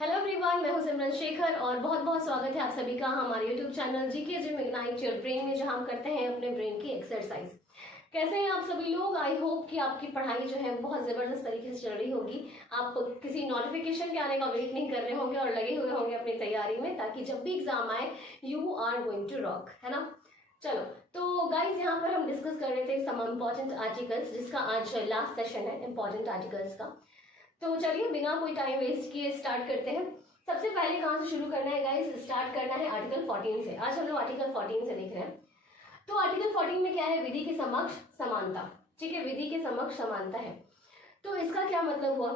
Hello everyone, मैं हूं सिमरन शेखर और बहुत बहुत स्वागत है आप सभी का हमारे YouTube channel GK gym ignite your brain में, जहां हम करते हैं अपने ब्रेन की एक्सरसाइज। कैसे हैं आप सभी लोग? आई होप कि आपकी पढ़ाई जो है बहुत जबरदस्त तरीके से चल रही होगी। आप किसी नोटिफिकेशन के आने का वेट नहीं कर रहे होंगे और लगे हुए होंगे अपनी तैयारी में, ताकि जब भी एग्जाम आए you are going to rock, है ना। चलो, तो गाइज यहाँ पर हम डिस्कस कर रहे थे सम इम्पॉर्टेंट आर्टिकल्स, जिसका आज लास्ट सेशन है इम्पॉर्टेंट आर्टिकल्स का। तो चलिए बिना कोई टाइम वेस्ट किए स्टार्ट करते हैं। सबसे पहले कहाँ से शुरू करना है गाइस? स्टार्ट करना है आर्टिकल 14 से। आज हम लोग आर्टिकल 14 से देख रहे हैं। तो आर्टिकल 14 में क्या है? विधि के समक्ष समानता। ठीक है, विधि के समक्ष समानता है। तो इसका क्या मतलब हुआ?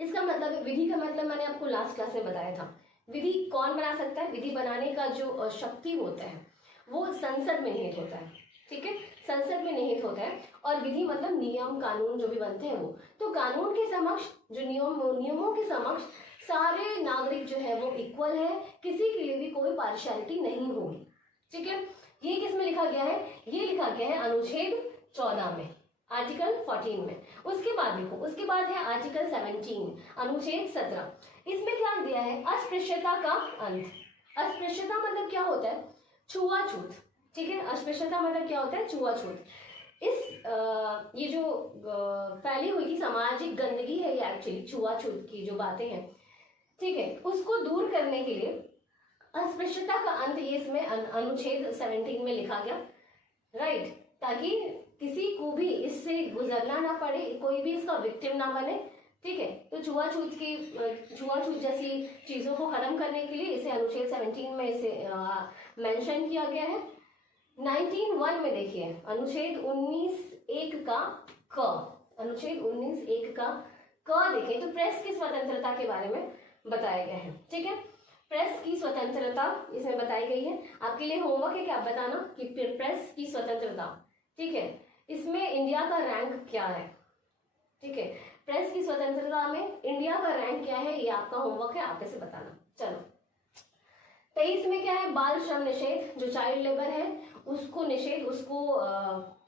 इसका मतलब, विधि का मतलब मैंने आपको लास्ट क्लास में बताया था। विधि कौन बना सकता है? विधि बनाने का जो शक्ति होता है वो संसद में निहित होता है। ठीक है, संसद में निहित होता है। और विधि मतलब नियम कानून जो भी बनते हैं वो। तो कानून के समक्ष, जो नियमों के समक्ष सारे नागरिक जो है वो इक्वल है, किसी के लिए भी कोई पार्शियलिटी नहीं होगी। ठीक है, ये किस में लिखा गया है? ये लिखा गया है अनुच्छेद 14 में, आर्टिकल 14 में। उसके बाद देखो, उसके बाद है आर्टिकल 17, अनुच्छेद 17। इसमें क्या दिया है? अस्पृश्यता का अंत। अस्पृश्यता मतलब क्या होता है? छुआछूत। ठीक है, अस्पृश्यता मतलब क्या होता है? छुआछूत। इस ये जो फैली हुई की सामाजिक गंदगी है, ये एक्चुअली छुआछूत की जो बातें हैं, ठीक है, उसको दूर करने के लिए अस्पृश्यता का अंत, ये इसमें अनुच्छेद 17 में लिखा गया, राइट। ताकि किसी को भी इससे गुजरना ना पड़े, कोई भी इसका विक्टिम ना बने। ठीक है, तो छुआछूत जैसी चीजों को खत्म करने के लिए इसे अनुच्छेद 17 में इसे मेंशन किया गया है। 19(1) में देखिए, अनुच्छेद 19(1) का क, अनुच्छेद 19(1) का क देखें तो प्रेस की स्वतंत्रता के बारे में बताया गया है। ठीक है, प्रेस की स्वतंत्रता इसमें बताई गई है। आपके लिए होमवर्क है कि आप बताना कि प्रेस की स्वतंत्रता, ठीक है, इसमें इंडिया का रैंक क्या है। ठीक है, प्रेस की स्वतंत्रता में इंडिया का रैंक क्या है, ये आपका होमवर्क है, आप इसे बताना। चलो, 23 में क्या है? बाल श्रम निषेध, जो चाइल्ड लेबर है उसको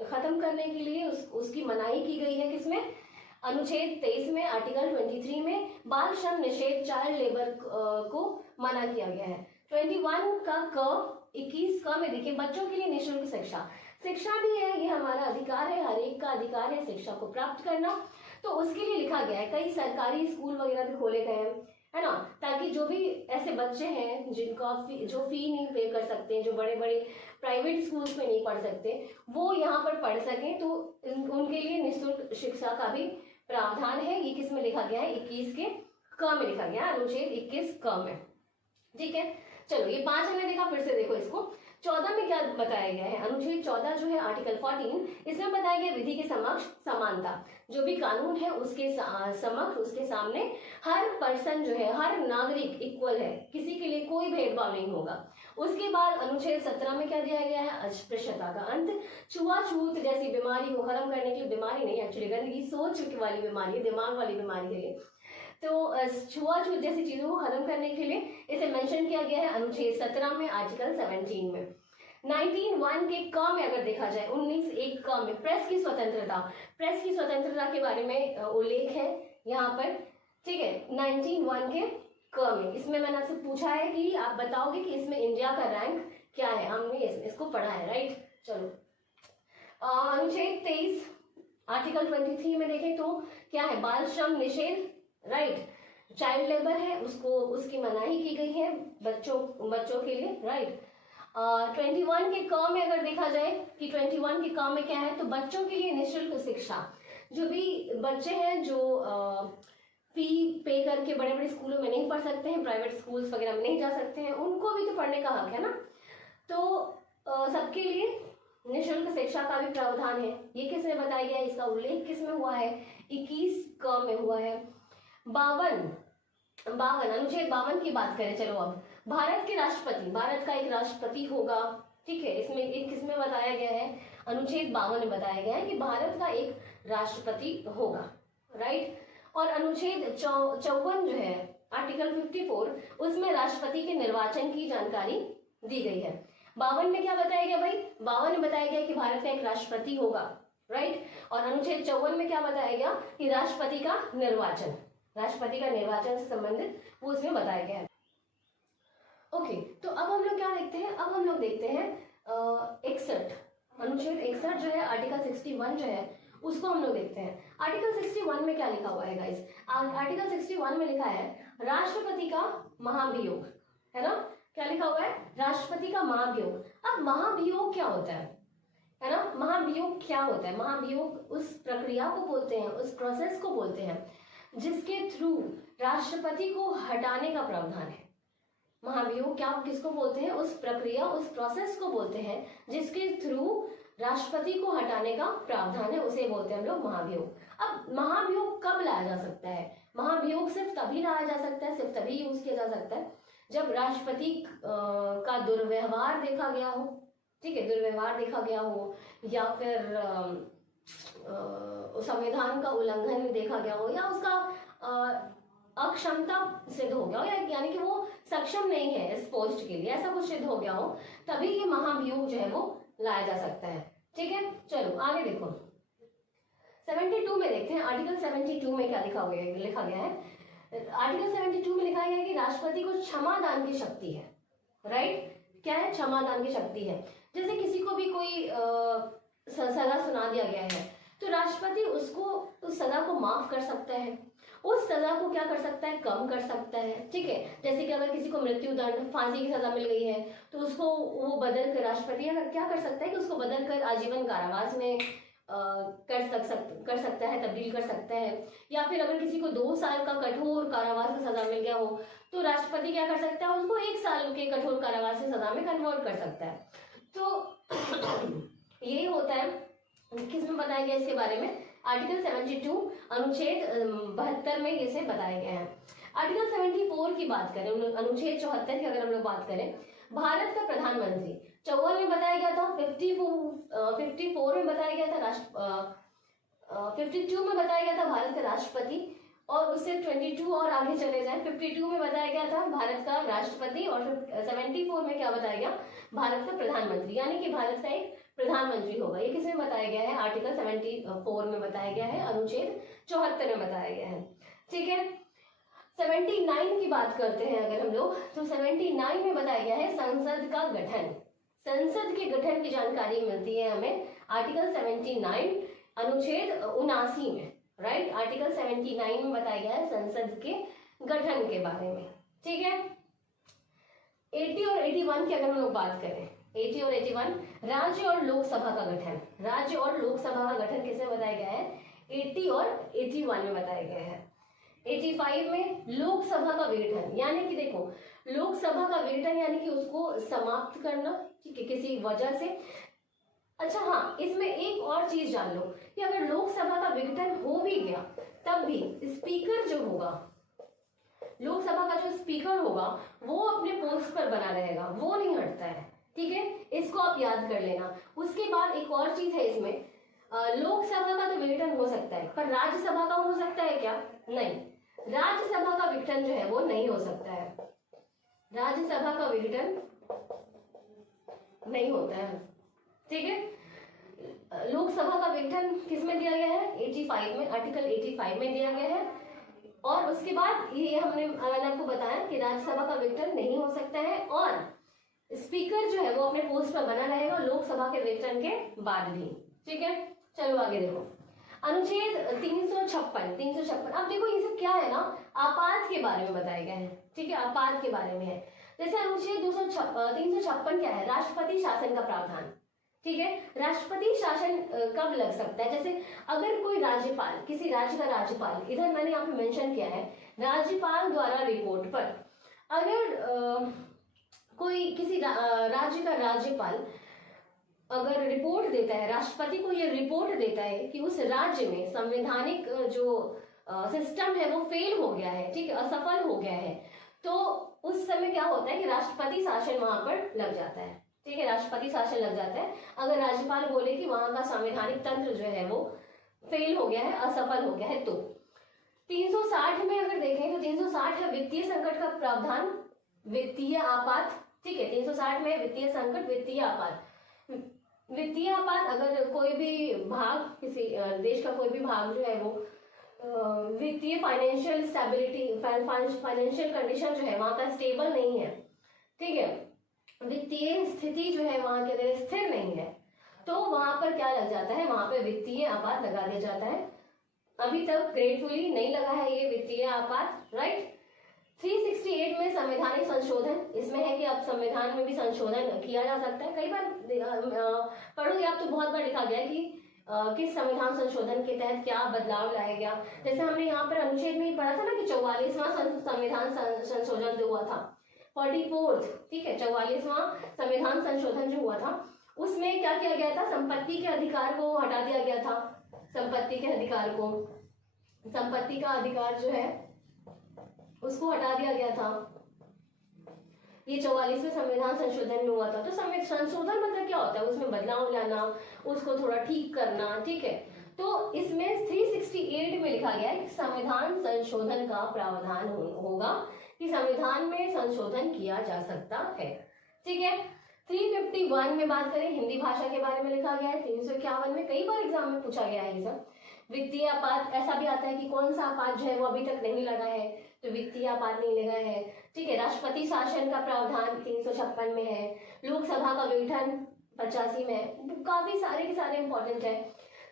खत्म करने के लिए उसकी मनाही की गई है। किसमें? अनुच्छेद 23 में, आर्टिकल 23 में बाल श्रम निषेध, चाइल्ड लेबर को मना किया गया है। 21 का क, 21 का में देखिए, बच्चों के लिए निःशुल्क शिक्षा। शिक्षा भी है, ये हमारा अधिकार है, हर एक का अधिकार है शिक्षा को प्राप्त करना। तो उसके लिए लिखा गया है, कई सरकारी स्कूल वगैरह भी खोले गए हैं, है ना, ताकि जो भी ऐसे बच्चे हैं जिनका जो फी नहीं पे कर सकते, जो बड़े बड़े प्राइवेट स्कूल्स में नहीं पढ़ सकते, वो यहाँ पर पढ़ सकें। तो उनके लिए निःशुल्क शिक्षा का भी प्रावधान है। ये किस में लिखा गया है? 21 के क में लिखा गया है, अनुच्छेद 21 क में। ठीक है, चलो ये 5 हमने देखा, फिर से देखो इसको। 14 में क्या बताया गया है? अनुच्छेद 14 जो है आर्टिकल 14, इसमें बताया गया विधि के समक्ष समानता। जो भी कानून है उसके समक्ष, उसके सामने हर पर्सन जो है, हर नागरिक इक्वल है, किसी के लिए कोई भेदभाव नहीं होगा। उसके बाद अनुच्छेद 17 में क्या दिया गया है? अस्पृश्यता का अंत। छुआछूत जैसी बीमारी को खत्म करने के लिए, बीमारी नहीं एक्चुअली, गंदगी सोच वाली बीमारी है, दिमाग वाली बीमारी है ये। तो छुआछूत जैसी चीजों को खत्म करने के लिए इसे मेंशन किया गया है अनुच्छेद 17 में, आर्टिकल 17 में। 19(1) के क में अगर देखा जाए, 19(1) क में प्रेस की स्वतंत्रता, प्रेस की स्वतंत्रता के बारे में उल्लेख है यहाँ पर। ठीक है, 19(1) के क में, इसमें मैंने आपसे पूछा है कि आप बताओगे कि इसमें इंडिया का रैंक क्या है। हमने इसको पढ़ा है, राइट। चलो, अनुच्छेद 23 आर्टिकल 23 में देखें तो क्या है? बाल श्रम निषेध, राइट। चाइल्ड लेबर है, उसकी मनाही की गई है बच्चों के लिए, राइट। 21 के क में अगर देखा जाए कि 21 के क में क्या है, तो बच्चों के लिए निःशुल्क शिक्षा। जो भी बच्चे हैं जो फी पे करके बड़े बड़े स्कूलों में नहीं पढ़ सकते हैं, प्राइवेट स्कूल्स वगैरह में नहीं जा सकते हैं, उनको भी तो पढ़ने का हक है ना। तो सबके लिए निःशुल्क शिक्षा का भी प्रावधान है। ये किसने बताया गया? इसका उल्लेख किसमें हुआ है? 21 क में हुआ है। 52 अनुच्छेद 52 की बात करें। चलो, अब भारत के राष्ट्रपति, भारत का एक राष्ट्रपति होगा। ठीक है, इसमें एक किसमें बताया गया है? अनुच्छेद 52 में बताया गया है कि भारत का एक राष्ट्रपति होगा, राइट। और अनुच्छेद 54 जो है आर्टिकल 54, उसमें राष्ट्रपति के निर्वाचन की जानकारी दी गई है। 52 में क्या बताया गया भाई? 52 में बताया गया कि भारत का एक राष्ट्रपति होगा, राइट। और अनुच्छेद 54 में क्या बताया गया? कि राष्ट्रपति का निर्वाचन, राष्ट्रपति का निर्वाचन से संबंधित वो उसमें बताया गया है। ओके, तो अब हम लोग क्या देखते हैं, अब हम लोग देखते हैं 61 अनुच्छेद 61 जो है आर्टिकल 61 जो है उसको हम लोग देखते हैं। आर्टिकल 61 में क्या लिखा हुआ है गाइस? आर्टिकल 61 में लिखा है राष्ट्रपति का महाभियोग, है ना? क्या लिखा हुआ है? राष्ट्रपति का महाभियोग। अब महाभियोग क्या होता है ना? महाभियोग क्या होता है? महाभियोग उस प्रक्रिया को बोलते हैं, उस प्रोसेस को बोलते हैं जिसके थ्रू राष्ट्रपति को हटाने का प्रावधान है। महाभियोग क्या किसको बोलते हैं? उस प्रक्रिया, उस प्रोसेस को बोलते हैं जिसके थ्रू राष्ट्रपति को हटाने का प्रावधान है, उसे बोलते हैं हम लोग महाभियोग। अब महाभियोग कब लाया जा सकता है? महाभियोग सिर्फ तभी लाया जा सकता है, सिर्फ तभी यूज किया जा सकता है जब राष्ट्रपति का दुर्व्यवहार देखा गया हो, ठीक है, दुर्व्यवहार देखा गया हो, या फिर संविधान का उल्लंघन देखा गया हो, या उसका अक्षमता सिद्ध हो गया हो, यानी कि वो सक्षम नहीं है इस पोस्ट के लिए, ऐसा कुछ सिद्ध हो गया हो, तभी ये महाभियोग जो है वो लाया जा सकता है। ठीक है, चलो आगे देखो 72 में देखते हैं। आर्टिकल 72 में क्या लिखा गया है? आर्टिकल 72 में लिखा गया है कि राष्ट्रपति को क्षमा दान की शक्ति है। राइट, क्या है? क्षमा दान की शक्ति है। जैसे किसी को भी कोई सजा सुना दिया गया है तो राष्ट्रपति उसको उस सजा को माफ कर सकता है, उस सजा को क्या कर सकता है? कम कर सकता है। ठीक है, जैसे कि अगर किसी को मृत्यु दंड, फांसी की सजा मिल गई है तो उसको वो बदल कर राष्ट्रपति क्या कर सकता है कि उसको बदल कर आजीवन कारावास में कर सकता है, तब्दील कर सकता है। या फिर अगर किसी को 2 साल का कठोर कारावास की सजा मिल गया हो तो राष्ट्रपति क्या कर सकता है? उसको 1 साल के कठोर कारावास की सजा में कन्वर्ट कर सकता है। तो यही होता है, किसमें बताया गया इसके बारे में? आर्टिकल 72 अनुच्छेद 72 में इसे बताया गया है। आर्टिकल 74 की बात करें, अनुच्छेद 74 की अगर हम लोग बात करें, भारत का प्रधानमंत्री 54 में बताया गया था, 54 में बताया गया था, 52 में बताया गया था भारत का राष्ट्रपति, और उससे 22 और आगे चले जाएं, 52 में बताया गया था भारत का राष्ट्रपति, और 74 में क्या बताया गया? भारत का प्रधानमंत्री, यानी कि भारत का एक प्रधानमंत्री होगा। ये किसमें बताया गया है? आर्टिकल 74 में बताया गया है, अनुच्छेद 74 में बताया गया है। ठीक है, 79 की बात करते हैं अगर हम लोग, तो 79 में बताया गया है संसद का गठन। संसद के गठन की जानकारी मिलती है हमें आर्टिकल 79 अनुच्छेद 79 में। राइट, आर्टिकल 79 में बताया गया है संसद के गठन के बारे में। ठीक है, 80 और 81 की अगर हम लोग बात करें, 80 और 81 राज्य और लोकसभा का गठन। राज्य और लोकसभा का गठन किसमें बताया गया है? 80 और 81 में बताया गया है। 85 में लोकसभा का विघटन, यानी कि देखो लोकसभा का विघटन यानी कि उसको समाप्त करना, ठीक है, किसी वजह से। अच्छा हाँ, इसमें एक और चीज जान लो कि अगर लोकसभा का विघटन हो भी गया तब भी स्पीकर जो होगा, लोकसभा का जो स्पीकर होगा वो अपने पोस्ट पर बना रहेगा, वो नहीं हटता है। ठीक है, इसको आप याद कर लेना। उसके बाद एक और चीज है इसमें, लोकसभा का तो विघटन हो सकता है पर राज्यसभा का हो सकता है क्या? नहीं, राज्यसभा का विघटन जो है वो नहीं हो सकता है। राज्यसभा का विघटन नहीं होता है। ठीक है, लोकसभा का विघटन किसमें दिया गया है? 85 में, आर्टिकल 85 में दिया गया है। और उसके बाद ये मैंने आपको बताया कि राज्यसभा का विघटन नहीं हो सकता है और स्पीकर जो है वो अपने पोस्ट पर बना रहेगा लोकसभा के विघटन के बाद भी। ठीक है, चलो आगे देखो अनुच्छेद 356। अब देखो ये सब क्या है ना, आपात के बारे में बताया गया है। ठीक है, आपात के बारे में है। जैसे अनुच्छेद 356 क्या है? राष्ट्रपति शासन का प्रावधान। ठीक है, राष्ट्रपति शासन कब लग सकता है? जैसे अगर कोई राज्यपाल, किसी राज्य का राज्यपाल, इधर मैंने यहाँ पे मेंशन किया है राज्यपाल द्वारा रिपोर्ट पर, अगर कोई किसी राज्य का राज्यपाल अगर रिपोर्ट देता है, राष्ट्रपति को ये रिपोर्ट देता है कि उस राज्य में संवैधानिक जो सिस्टम है वो फेल हो गया है, ठीक है, असफल हो गया है, तो उस समय क्या होता है कि राष्ट्रपति शासन वहां पर लग जाता है। ठीक है, राष्ट्रपति शासन लग जाता है अगर राज्यपाल बोले कि वहां का संवैधानिक तंत्र जो है वो फेल हो गया है, असफल हो गया है। तो 360 में अगर देखें तो 360 है वित्तीय संकट का प्रावधान, वित्तीय आपात। ठीक है, 360 में वित्तीय संकट, वित्तीय आपात। वित्तीय आपात अगर कोई भी भाग, किसी देश का कोई भी भाग जो है वो वित्तीय फाइनेंशियल स्टेबिलिटी, फाइनेंशियल कंडीशन जो है वहां का स्टेबल नहीं है, ठीक है, वित्तीय स्थिति जो है वहां के अंदर स्थिर नहीं है, तो वहां पर क्या लग जाता है, वहां पर वित्तीय आपात लगा दिया जाता है। अभी तक ग्रेटफुली नहीं लगा है ये वित्तीय आपात, राइट। 368 में संवैधानिक संशोधन, इसमें है कि अब संविधान में भी संशोधन किया जा सकता है। कई बार पढ़ोगे आप तो बहुत बार लिखा गया है कि किस संविधान संशोधन के तहत क्या बदलाव लाया गया। जैसे हमने यहाँ पर अनुच्छेद में ही पढ़ा था ना कि 44वां संविधान संशोधन जो हुआ था, 44th, ठीक है, 44वां संविधान संशोधन जो हुआ था, उसमें क्या किया गया था, संपत्ति के अधिकार को हटा दिया गया था। संपत्ति के अधिकार को, संपत्ति का अधिकार जो है उसको हटा दिया गया था। ये 44वें संविधान संशोधन में हुआ था। तो संशोधन मतलब क्या होता है, उसमें बदलाव लाना, उसको थोड़ा ठीक करना, ठीक है। तो इसमें 368 में लिखा गया है कि संविधान संशोधन का प्रावधान होगा कि संविधान में संशोधन किया जा सकता है, ठीक है। 351 में बात करें, हिंदी भाषा के बारे में लिखा गया है। 351 में कई बार एग्जाम में पूछा गया है ये सब। वित्तीय आपात, ऐसा भी आता है कि कौन सा आपात जो है वो अभी तक नहीं लगा है, तो वित्तीय आपात नहीं लगा है, ठीक है। राष्ट्रपति शासन का प्रावधान 356 में है। लोकसभा का गठन 85 में है। काफी सारे के सारे इंपॉर्टेंट है।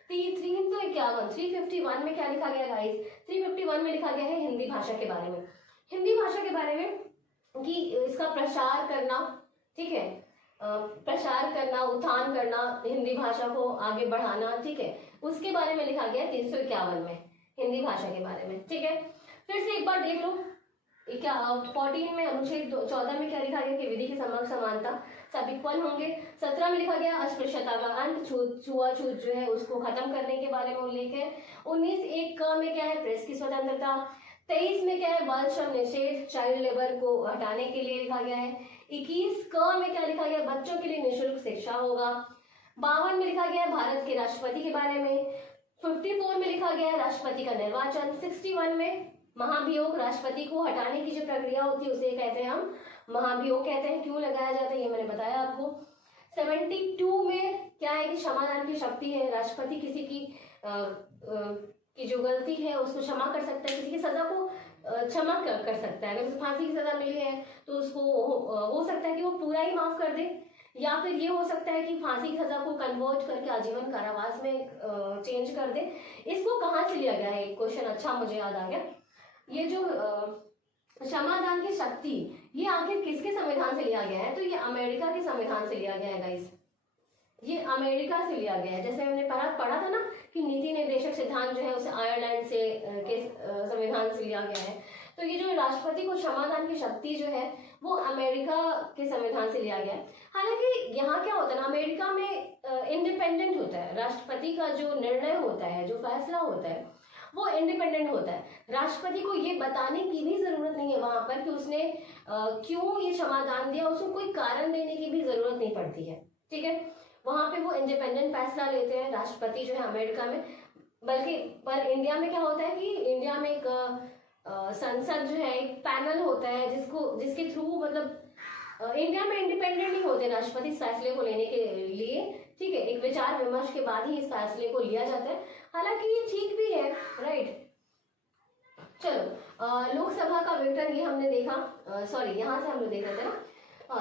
351 में क्या लिखा गया गाइस, 351 में लिखा गया है हिंदी भाषा के बारे में। हिंदी भाषा के बारे में कि इसका प्रसार करना, ठीक है, प्रसार करना, उत्थान करना, हिंदी भाषा को आगे बढ़ाना, ठीक है, उसके बारे में लिखा गया है 351 में, हिंदी भाषा के बारे में, ठीक है। फिर से एक बार देख लो, क्या 14 में अनुच्छेद 14 में क्या लिखा गया कि विधि की समक्ष समानता, सब इक्वल होंगे। 17 में लिखा गया अस्पृश्यता का अंत, छुआछूत जो है उसको खत्म करने के बारे में उल्लेख है। 19(1) में क्या है, प्रेस की स्वतंत्रता। 23 में क्या है, बाल श्रम निषेध, चाइल्ड लेबर को हटाने के लिए लिखा गया है। 21 में क्या लिखा गया, बच्चों के लिए निःशुल्क शिक्षा होगा। 52 में लिखा गया भारत के राष्ट्रपति के बारे में। 54 में लिखा गया राष्ट्रपति का निर्वाचन। 61 में महाभियोग, राष्ट्रपति को हटाने की जो प्रक्रिया होती है उसे कहते हैं हम महाभियोग कहते हैं। क्यों लगाया जाता है ये मैंने बताया आपको। 72 में क्या है कि क्षमादान की शक्ति है, राष्ट्रपति किसी की जो गलती है उसको क्षमा कर सकता है, किसी की सजा को क्षमा कर सकता है। अगर उसे फांसी की सजा मिली है तो उसको हो सकता है कि वो पूरा ही माफ कर दे, या फिर ये हो सकता है कि फांसी की सजा को कन्वर्ट करके आजीवन कारावास में चेंज कर दे। इसको कहाँ से लिया गया है, एक क्वेश्चन अच्छा मुझे याद आ गया। ये जो क्षमादान की शक्ति, ये आखिर किसके संविधान से लिया गया है, तो ये अमेरिका के संविधान से लिया गया है गाइस, ये अमेरिका से लिया गया है। जैसे हमने पढ़ा था ना कि नीति निर्देशक सिद्धांत जो है उसे आयरलैंड से के संविधान से लिया गया है। तो ये जो राष्ट्रपति को क्षमादान की शक्ति जो है वो अमेरिका के संविधान से लिया गया है। हालांकि यहाँ क्या होता है ना, अमेरिका में इंडिपेंडेंट होता है, राष्ट्रपति का जो निर्णय होता है, जो फैसला होता है वो इंडिपेंडेंट होता है। राष्ट्रपति को ये बताने की भी जरूरत नहीं है वहां पर कि उसने क्यों ये क्षमादान दिया, उसको कोई कारण देने की भी जरूरत नहीं पड़ती है, ठीक है। वहां पे वो इंडिपेंडेंट फैसला लेते हैं राष्ट्रपति जो है अमेरिका में। बल्कि पर इंडिया में क्या होता है कि इंडिया में एक संसद जो है, एक पैनल होता है जिसके थ्रू मतलब इंडिया में इंडिपेंडेंट ही होते हैं राष्ट्रपति इस फैसले को लेने के लिए, ठीक है। एक विचार विमर्श के बाद ही इस फैसले को लिया जाता है। हालांकि ये ठीक भी है, राइट। चलो लोकसभा का विघटन ये हमने देखा, सॉरी यहाँ से हम लोग देख रहे थे ना।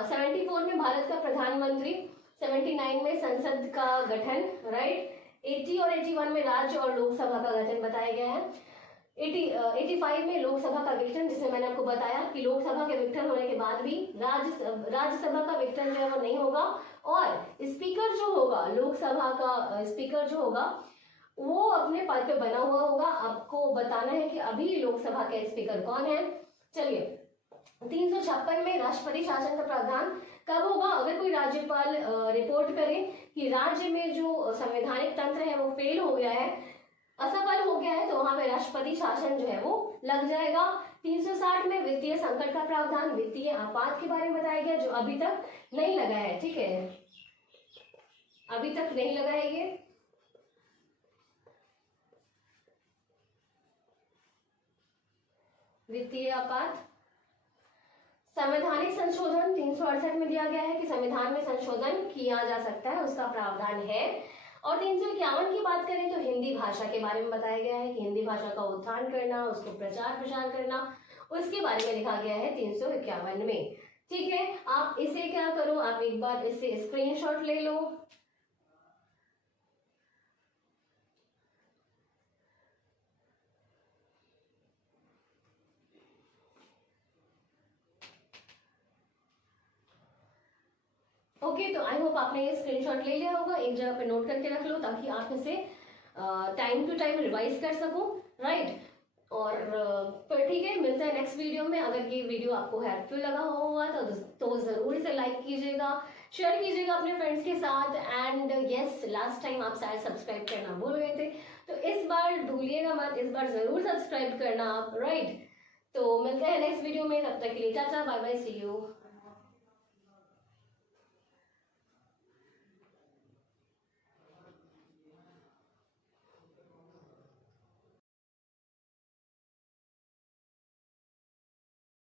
74 में भारत का प्रधानमंत्री, 79 में संसद का गठन, राइट। 80 और 81 में राज्य और लोकसभा का गठन बताया गया है। 85 में लोकसभा का विघटन, जिसे मैंने आपको बताया कि लोकसभा के विघटन होने के बाद भी राज्यसभा का विघटन जो है वो नहीं होगा, और स्पीकर जो होगा, लोकसभा का स्पीकर जो होगा वो अपने पद पे बना हुआ होगा। आपको बताना है कि अभी लोकसभा के स्पीकर कौन है। चलिए 356 में राष्ट्रपति शासन का प्रावधान कब होगा, अगर कोई राज्यपाल रिपोर्ट करे कि राज्य में जो संवैधानिक तंत्र है वो फेल हो गया है, असफल हो गया है, तो वहां पे राष्ट्रपति शासन जो है वो लग जाएगा। 360 में वित्तीय संकट का प्रावधान, वित्तीय आपात के बारे में बताया गया जो अभी तक नहीं लगा है, ठीक है, अभी तक नहीं लगा है ये। वित्तीय आपात, संवैधानिक संशोधन 368 में दिया गया है कि संविधान में संशोधन किया जा सकता है, उसका प्रावधान है। और 351 की बात करें तो हिंदी भाषा के बारे में बताया गया है कि हिंदी भाषा का उत्थान करना, उसको प्रचार प्रसार करना, उसके बारे में लिखा गया है 351 में। ठीक है, आप इसे क्या करो, आप एक बार इसे स्क्रीनशॉट ले लो। ओके, तो आई होप आपने ये स्क्रीनशॉट ले लिया होगा, एक जगह पे नोट करके रख लो ताकि आप इसे टाइम टू टाइम रिवाइज कर सको, राइट। और फिर ठीक है, मिलते हैं नेक्स्ट वीडियो में। अगर ये वीडियो आपको हेल्पफुल लगा होगा तो जरूर इसे लाइक कीजिएगा, शेयर कीजिएगा अपने फ्रेंड्स के साथ। एंड यस, लास्ट टाइम आप शायद सब्सक्राइब करना भूल गए थे, तो इस बार भूलिएगा मत, इस बार जरूर सब्सक्राइब करना आप, राइट। तो मिलते हैं नेक्स्ट वीडियो में, तब तक के लिए tata bye bye, see you.